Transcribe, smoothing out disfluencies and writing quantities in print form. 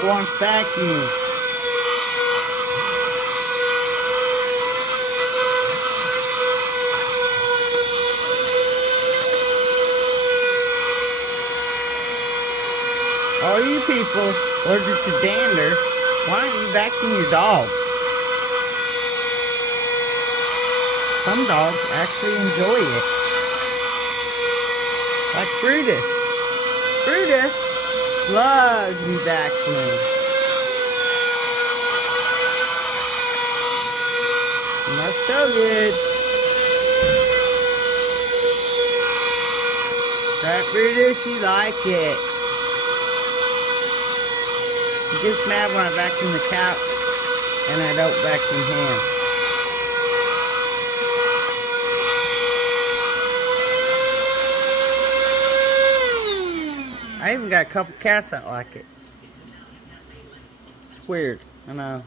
dog wants vacuum. All you people allergic to dander, why don't you vacuum your dog? Some dogs actually enjoy it. Like Brutus. Brutus loves to be vacuumed. You must feel good. Right, Brutus? You like it. He gets mad when I vacuum the couch and I don't vacuum him. I even got a couple cats that like it. It's weird, I know.